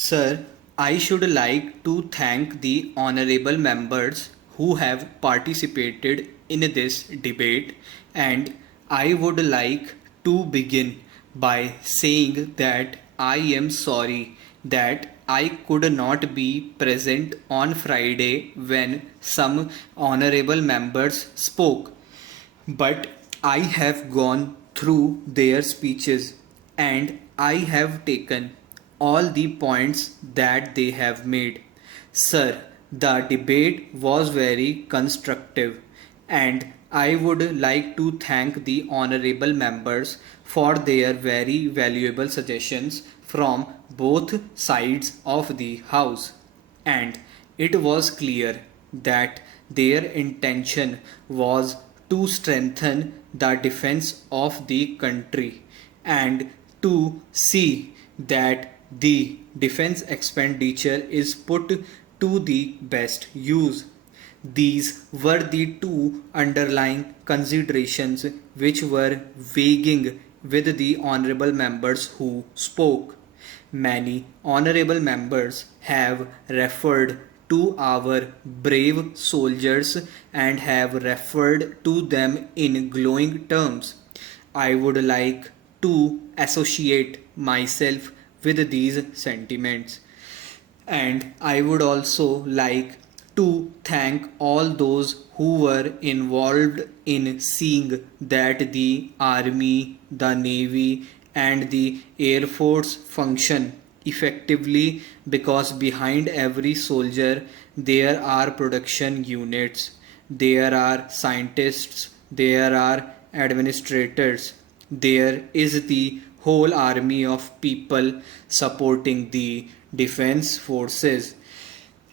Sir, I should like to thank the honorable members who have participated in this debate, and I would like to begin by saying that I am sorry that I could not be present on Friday when some honorable members spoke. But I have gone through their speeches and I have taken all the points that they have made. Sir, the debate was very constructive and I would like to thank the honorable members for their very valuable suggestions from both sides of the house. And it was clear that their intention was to strengthen the defense of the country and to see that the defense expenditure is put to the best use. These were the two underlying considerations which were weighing with the honorable members who spoke. Many honorable members have referred to our brave soldiers and have referred to them in glowing terms. I would like to associate myself with these sentiments. And I would also like to thank all those who were involved in seeing that the Army, the Navy, and the Air Force function effectively, because behind every soldier there are production units, there are scientists, there are administrators, there is the whole army of people supporting the defense forces,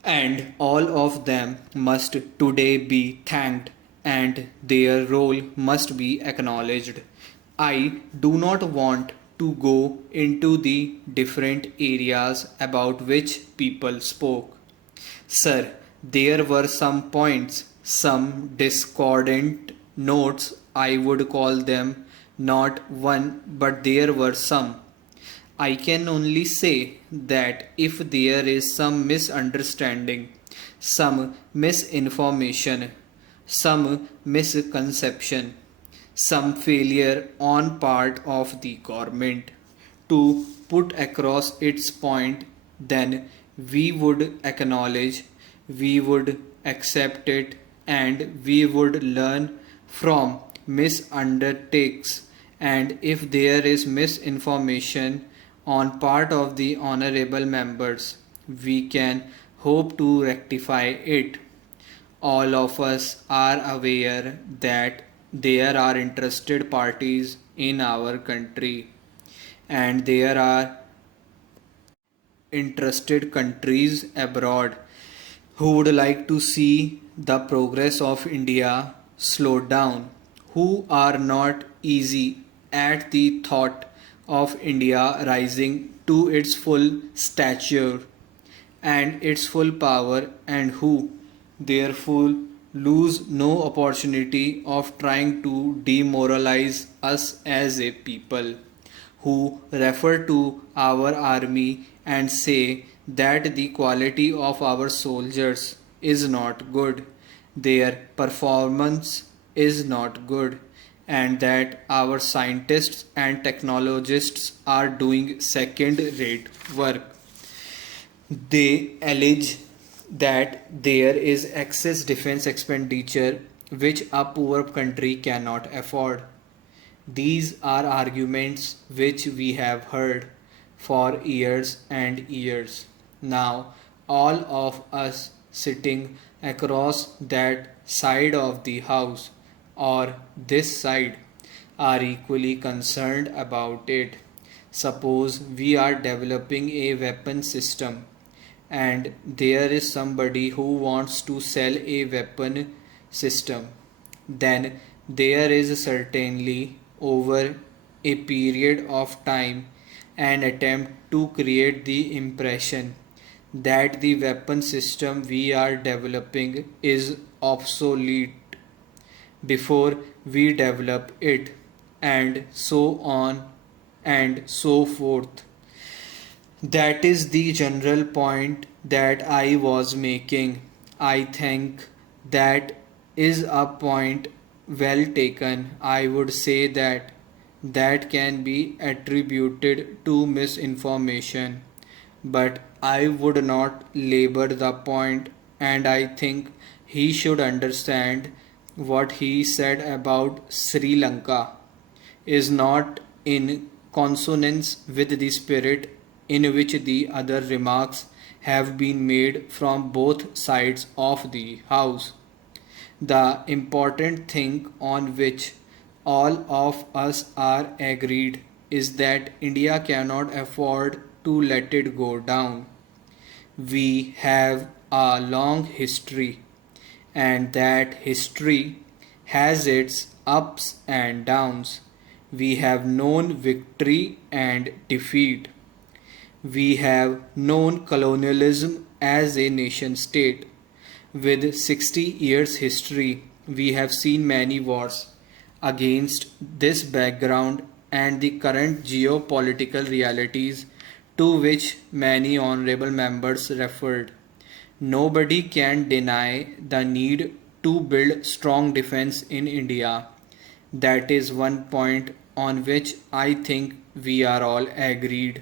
and all of them must today be thanked and their role must be acknowledged. I do not want to go into the different areas about which people spoke. Sir, there were some points, some discordant notes, I would call them, not one, but there were some. I can only say that if there is some misunderstanding, some misinformation, some misconception, some failure on part of the government to put across its point, then we would acknowledge, we would accept it, and we would learn from misundertakes. And if there is misinformation on part of the honorable members, we can hope to rectify it. All of us are aware that there are interested parties in our country and there are interested countries abroad who would like to see the progress of India slowed down, who are not easy at the thought of India rising to its full stature and its full power, and who therefore lose no opportunity of trying to demoralize us as a people, who refer to our army and say that the quality of our soldiers is not good, their performance is not good, and that our scientists and technologists are doing second rate work. They allege that there is excess defense expenditure which a poor country cannot afford. These are arguments which we have heard for years and years. Now, all of us sitting across that side of the house or this side are equally concerned about it. Suppose we are developing a weapon system and there is somebody who wants to sell a weapon system, then there is certainly over a period of time an attempt to create the impression that the weapon system we are developing is obsolete before we develop it, and so on and so forth. That is the general point that I was making. I think that is a point well taken. I would say that that can be attributed to misinformation, but I would not labor the point, and I think he should understand what he said about Sri Lanka is not in consonance with the spirit in which the other remarks have been made from both sides of the house. The important thing on which all of us are agreed is that India cannot afford to let it go down. We have a long history, and that history has its ups and downs. We have known victory and defeat. We have known colonialism as a nation state. With 60 years history, we have seen many wars. Against this background and the current geopolitical realities to which many honorable members referred, nobody can deny the need to build strong defense in India. That is one point on which I think we are all agreed,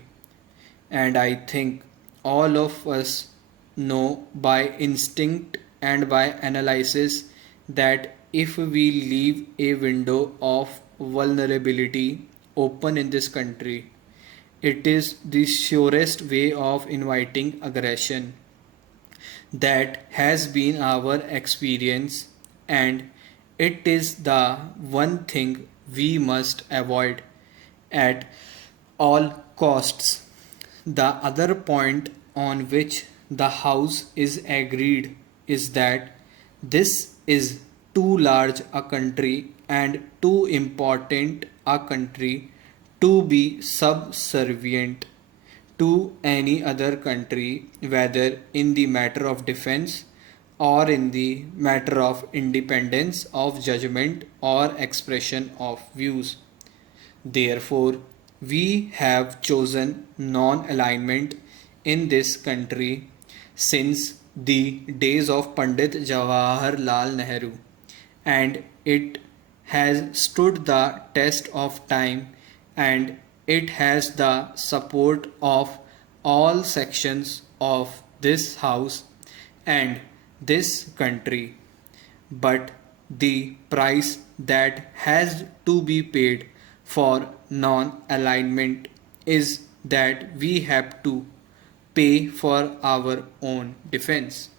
and I think all of us know by instinct and by analysis that if we leave a window of vulnerability open in this country, it is the surest way of inviting aggression. That has been our experience, and it is the one thing we must avoid at all costs. The other point on which the House is agreed is that this is too large a country and too important a country to be subservient to any other country, whether in the matter of defense or in the matter of independence of judgment or expression of views. Therefore, we have chosen non alignment in this country since the days of Pandit Jawaharlal Nehru, and it has stood the test of time, and it has the support of all sections of this house and this country. But the price that has to be paid for non alignment is that we have to pay for our own defense.